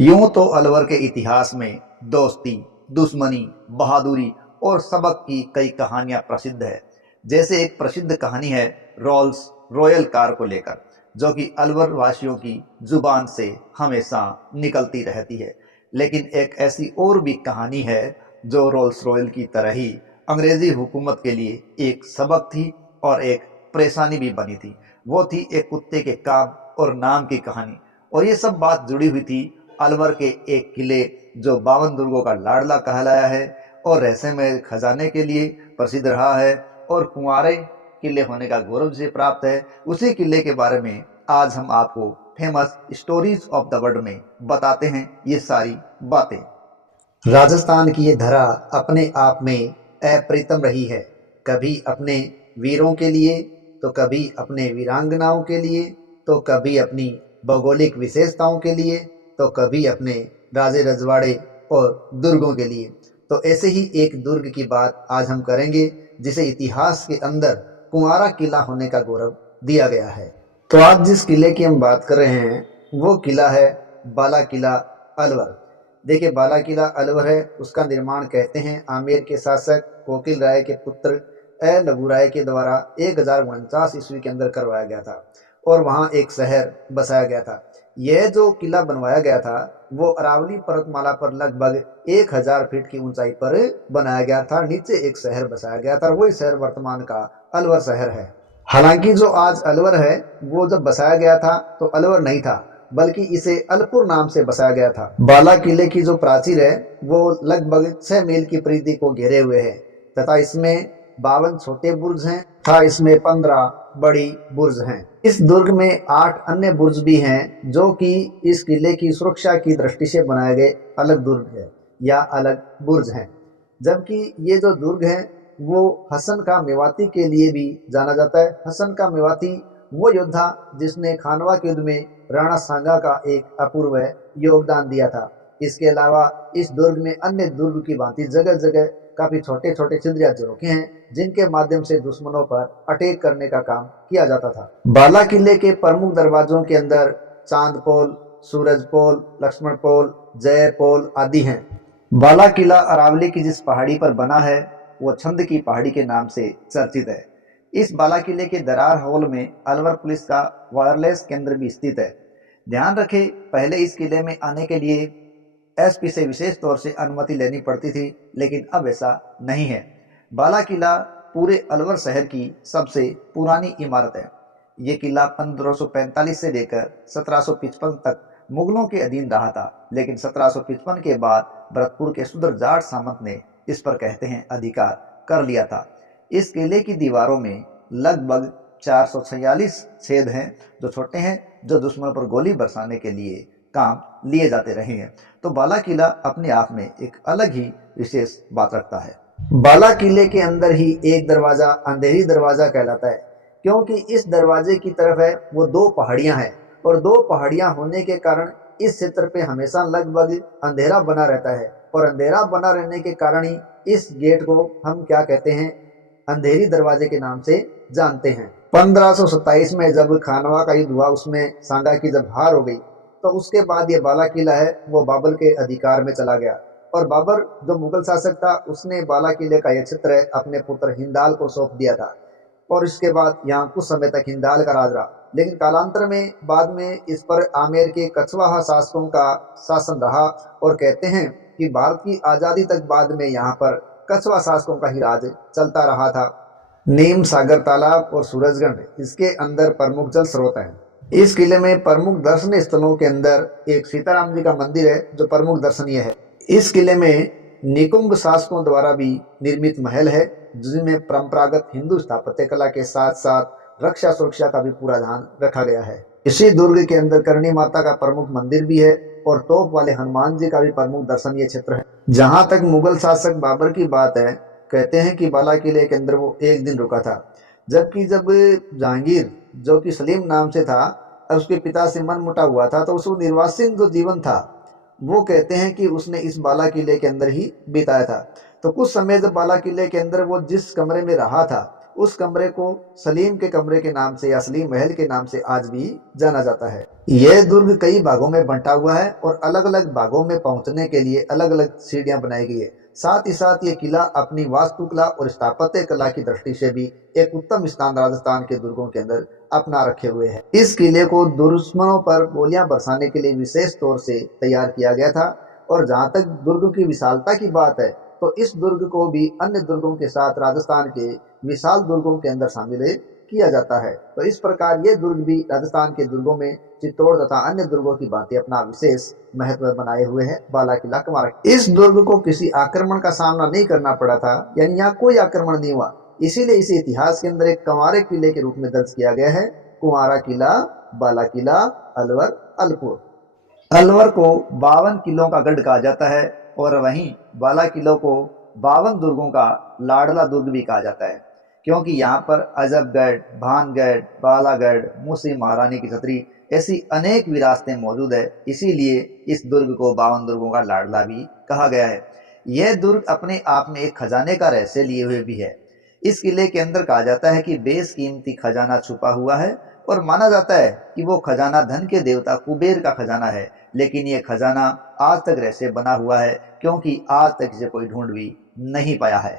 यूं तो अलवर के इतिहास में दोस्ती, दुश्मनी, बहादुरी और सबक की कई कहानियां प्रसिद्ध है। जैसे एक प्रसिद्ध कहानी है रोल्स रॉयल कार को लेकर, जो कि अलवर वासियों की जुबान से हमेशा निकलती रहती है। लेकिन एक ऐसी और भी कहानी है जो रोल्स रॉयल की तरह ही अंग्रेजी हुकूमत के लिए एक सबक थी और एक परेशानी भी बनी थी। वो थी एक कुत्ते के काम और नाम की कहानी। और ये सब बात जुड़ी हुई थी अलवर के एक किले जो 52 दुर्गों का लाडला कहलाया है और रहस्यमय खजाने के लिए प्रसिद्ध रहा है और कुंवारे किले होने का गौरव से प्राप्त है। उसी किले के बारे में आज हम आपको famous stories of the world में बताते हैं ये सारी बातें। राजस्थान की ये धरा अपने आप में अप्रतिम रही है, कभी अपने वीरों के लिए, तो कभी अपने वीरांगनाओं के लिए, तो कभी अपनी भौगोलिक विशेषताओं के लिए, तो कभी अपने राजे रजवाड़े और दुर्गों के लिए। तो ऐसे ही एक दुर्ग की बात आज हम करेंगे जिसे इतिहास के अंदर कुंवारा किला होने का गौरव दिया गया है। तो आज जिस किले की हम बात कर रहे हैं वो किला है बाला किला अलवर। देखिए, बाला किला अलवर है, उसका निर्माण कहते हैं आमेर के शासक कोकिल राय के पुत्र लघु राय के द्वारा 1049 ईस्वी के अंदर करवाया गया था और वहाँ एक शहर बसाया गया था। यह जो किला बनवाया गया था वो अरावली पर्वतमाला पर लगभग 1000 फीट की ऊंचाई पर बनाया गया था। नीचे एक शहर बसाया गया था, वही शहर वर्तमान का अलवर शहर है। हालांकि जो आज अलवर है वो जब बसाया गया था तो अलवर नहीं था, बल्कि इसे अलपुर नाम से बसाया गया था। बाला किले की जो प्राचीर है वो लगभग 6 मील की परिधि को घेरे हुए है तथा इसमें 52 छोटे बुर्ज हैं तथा इसमें 15 बड़ी बुर्ज हैं। इस दुर्ग में 8 अन्य बुर्ज भी हैं जो कि इस किले की सुरक्षा की दृष्टि से बनाए गए अलग दुर्ग है या अलग बुर्ज हैं। जबकि ये जो दुर्ग है वो हसन का मेवाती के लिए भी जाना जाता है। हसन का मेवाती वो योद्धा जिसने खानवा के युद्ध में राणा सांगा का एक अपूर्व योगदान दिया था। इसके अलावा इस दुर्ग में अन्य दुर्ग की भांति जगह जगह काफी छोटे छोटे छिद्रिया झरोखे हैं जिनके माध्यम से दुश्मनों पर अटैक करने का काम किया जाता था। बाला किले के प्रमुख दरवाजों के अंदर चांद पोल, सूरज पोल, लक्ष्मण पोल, जय पोल आदि हैं। बाला किला अरावली की जिस पहाड़ी पर बना है वो छंद की पहाड़ी के नाम से चर्चित है। इस बाला किले के दरार हॉल में अलवर पुलिस का वायरलेस केंद्र भी स्थित है। ध्यान रखें, पहले इस किले में आने के लिए एसपी से विशेष तौर से अनुमति लेनी पड़ती थी, लेकिन अब ऐसा नहीं है। बाला किला पूरे अलवर शहर की सबसे पुरानी इमारत है। ये किला 1545 से लेकर 1755 तक मुगलों के अधीन रहा था, लेकिन 1755 के बाद भरतपुर के सुदर जाट सामंत ने इस पर कहते हैं अधिकार कर लिया था। इस किले की दीवारों में लगभग 446 छेद हैं जो छोटे हैं, जो दुश्मन पर गोली बरसाने के लिए काम लिए जाते रहे हैं। तो बाला किला अपने आप में एक अलग ही विशेष बात रखता है। बाला किले के अंदर ही एक दरवाजा अंधेरी दरवाजा कहलाता है, क्योंकि इस दरवाजे की तरफ है वो 2 पहाड़ियां हैं और 2 पहाड़ियां होने के कारण इस क्षेत्र पे हमेशा लगभग अंधेरा बना रहता है और अंधेरा बना रहने के कारण ही इस गेट को हम क्या कहते हैं, अंधेरी दरवाजे के नाम से जानते हैं। 1527 में जब खानवा का युद्ध हुआ, उसमें सांगा की जब हार हो गई, तो उसके बाद ये बाला किला है वो बाबर के अधिकार में चला गया और बाबर जो मुगल शासक था उसने बाला किले का यह क्षेत्र अपने पुत्र हिंदाल को सौंप दिया था और इसके बाद यहाँ कुछ समय तक हिंदाल का राज रहा। लेकिन कालांतर में बाद में इस पर आमेर के कछवाहा शासकों का शासन रहा और कहते हैं कि भारत की आज़ादी तक बाद में यहाँ पर कछवा शासकों का ही राज चलता रहा था। नीम सागर तालाब और सूरजगढ़ इसके अंदर प्रमुख जल स्रोत हैं। इस किले में प्रमुख दर्शनीय स्थलों के अंदर एक सीताराम जी का मंदिर है जो प्रमुख दर्शनीय है। इस किले में निकुंभ शासकों द्वारा भी निर्मित महल है जिनमें परंपरागत हिंदू स्थापत्य कला के साथ साथ रक्षा सुरक्षा का भी पूरा ध्यान रखा गया है। इसी दुर्ग के अंदर करणी माता का प्रमुख मंदिर भी है और तोप वाले हनुमान जी का भी प्रमुख दर्शनीय क्षेत्र है। जहां तक मुगल शासक बाबर की बात है, कहते हैं कि बाला किले के अंदर वो 1 दिन रुका था, जबकि जब जहांगीर जो कि सलीम नाम से था उसके पिता से मन मुटा हुआ था तो उसको निर्वासित जो जीवन था वो कहते हैं कि उसने इस बाला किले के अंदर ही बिताया था। तो कुछ समय जब बाला किले के अंदर वो जिस कमरे में रहा था उस कमरे को सलीम के कमरे के नाम से या सलीम महल के नाम से आज भी जाना जाता है। यह दुर्ग कई भागों में बंटा हुआ है और अलग अलग भागों में पहुंचने के लिए अलग अलग सीढ़ियां बनाई गई है। साथ ही साथ ये किला अपनी वास्तुकला और स्थापत्य कला की दृष्टि से भी एक उत्तम स्थान राजस्थान के दुर्गों के अंदर अपना रखे हुए है। इस किले को दुश्मनों पर गोलियां बरसाने के लिए विशेष तौर से तैयार किया गया था। और जहां तक दुर्ग की विशालता की बात है तो इस दुर्ग को भी अन्य दुर्गों के साथ राजस्थान के विशाल दुर्गों के अंदर शामिल किया जाता है। तो इस प्रकार ये दुर्ग भी राजस्थान के दुर्गों में चित्तौड़ तथा अन्य दुर्गों की भांति अपना विशेष महत्व बनाए हुए हैं। बाला किला कंवारा, इस दुर्ग को किसी आक्रमण का सामना नहीं करना पड़ा था, यानी यहाँ कोई आक्रमण नहीं हुआ, इसीलिए इसे इतिहास के अंदर एक कंवारे किले के रूप में दर्ज किया गया है। कुंवारा किला, बाला किला, अलवर, अलपुर। अलवर को 52 किलों का गढ़ कहा जाता है और वहीं बाला किलों को 52 दुर्गों का लाडला दुर्ग भी कहा जाता है, क्योंकि यहाँ पर अजबगढ़, भानगढ़, बालागढ़, मूसी महारानी की छतरी ऐसी अनेक विरासतें मौजूद है। इसीलिए इस दुर्ग को 52 दुर्गों का लाडला भी कहा गया है। यह दुर्ग अपने आप में एक खजाने का रहस्य लिए हुए भी है। इस किले के अंदर कहा जाता है कि बेशकीमती खजाना छुपा हुआ है और माना जाता है कि वो खजाना धन के देवता कुबेर का खजाना है, लेकिन ये खजाना आज तक रहस्य बना हुआ है, क्योंकि आज तक इसे कोई ढूंढ भी नहीं पाया है।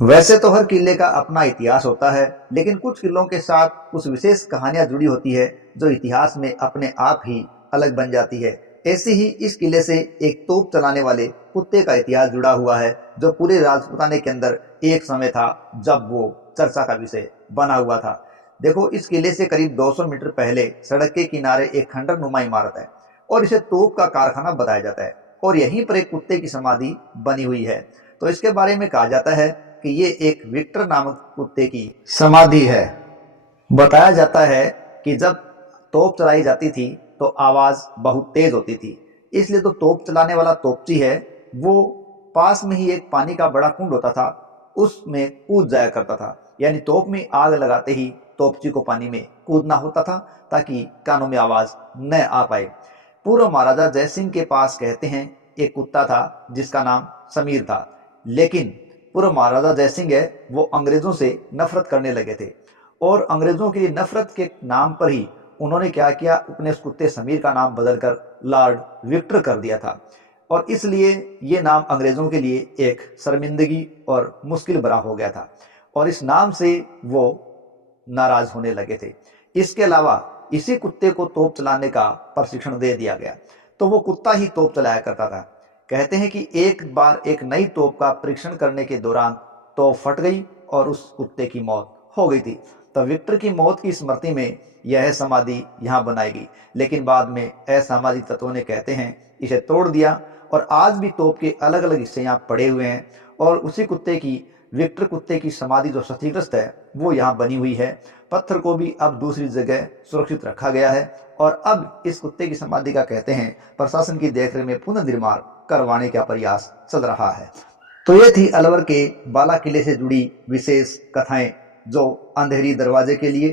वैसे तो हर किले का अपना इतिहास होता है, लेकिन कुछ किलों के साथ कुछ विशेष कहानियां जुड़ी होती है जो इतिहास में अपने आप ही अलग बन जाती है। ऐसे ही इस किले से एक तोप चलाने वाले कुत्ते का इतिहास जुड़ा हुआ है, जो पूरे राजपूताने के अंदर एक समय था जब वो चर्चा का विषय बना हुआ था। देखो, इस किले से करीब 200 मीटर पहले सड़क के किनारे एक खंडर नुमा इमारत है और इसे तोप का कारखाना बताया जाता है और यहीं पर एक कुत्ते की समाधि बनी हुई है। तो इसके बारे में कहा जाता है कि ये एक विक्टर नामक कुत्ते की समाधि है। बताया जाता है कि जब तोप चलाई जाती थी तो आवाज बहुत तेज होती थी, इसलिए तो तोप चलाने वाला तोपची है वो पास में ही एक पानी का बड़ा कुंड होता था, उसमें कूद जाया करता था। यानी तोप में आग लगाते ही तोपची को पानी में कूदना होता था ताकि कानों में आवाज न आ पाए। पूर्व महाराजा जयसिंह के पास कहते हैं एक कुत्ता था जिसका नाम समीर था, लेकिन पूर्व महाराजा जयसिंह है वो अंग्रेजों से नफरत करने लगे थे और अंग्रेजों के लिए नफरत के नाम पर ही उन्होंने क्या किया, अपने उस कुत्ते समीर का नाम बदलकर लॉर्ड विक्टर कर दिया था और इसलिए ये नाम अंग्रेजों के लिए एक शर्मिंदगी और मुश्किल भरा हो गया था और इस नाम से वो नाराज होने लगे थे। इसके अलावा इसी कुत्ते को तोप चलाने का प्रशिक्षण दे दिया गया, तो वो कुत्ता ही तोप चलाया करता था। कहते हैं कि एक बार एक नई तोप का परीक्षण करने के दौरान तोप फट गई और उस कुत्ते की मौत हो गई थी। तो विक्टर की मौत की स्मृति में यह समाधि यहाँ बनाई गई, लेकिन बाद में असामाजिक तत्वों ने कहते हैं इसे तोड़ दिया और आज भी तोप के अलग अलग हिस्से यहाँ पड़े हुए हैं और उसी कुत्ते की, विक्टर कुत्ते की समाधि जो क्षतिग्रस्त है वो यहाँ बनी हुई है। पत्थर को भी अब दूसरी जगह सुरक्षित रखा गया है और अब इस कुत्ते की समाधि का कहते हैं प्रशासन की देखरेख में पुनर्निर्माण करवाने का प्रयास चल रहा है। तो ये थी अलवर के बाला किले से जुड़ी विशेष कथाएं, जो अंधेरी दरवाजे के लिए,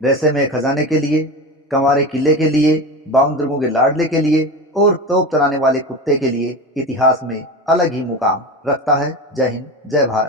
रहस्यमय खजाने के लिए, कंवारे किले के लिए, 52 दुर्गों के लाडले के लिए और तोप चलाने वाले कुत्ते के लिए इतिहास में अलग ही मुकाम रखता है। जय हिंद, जय भारत।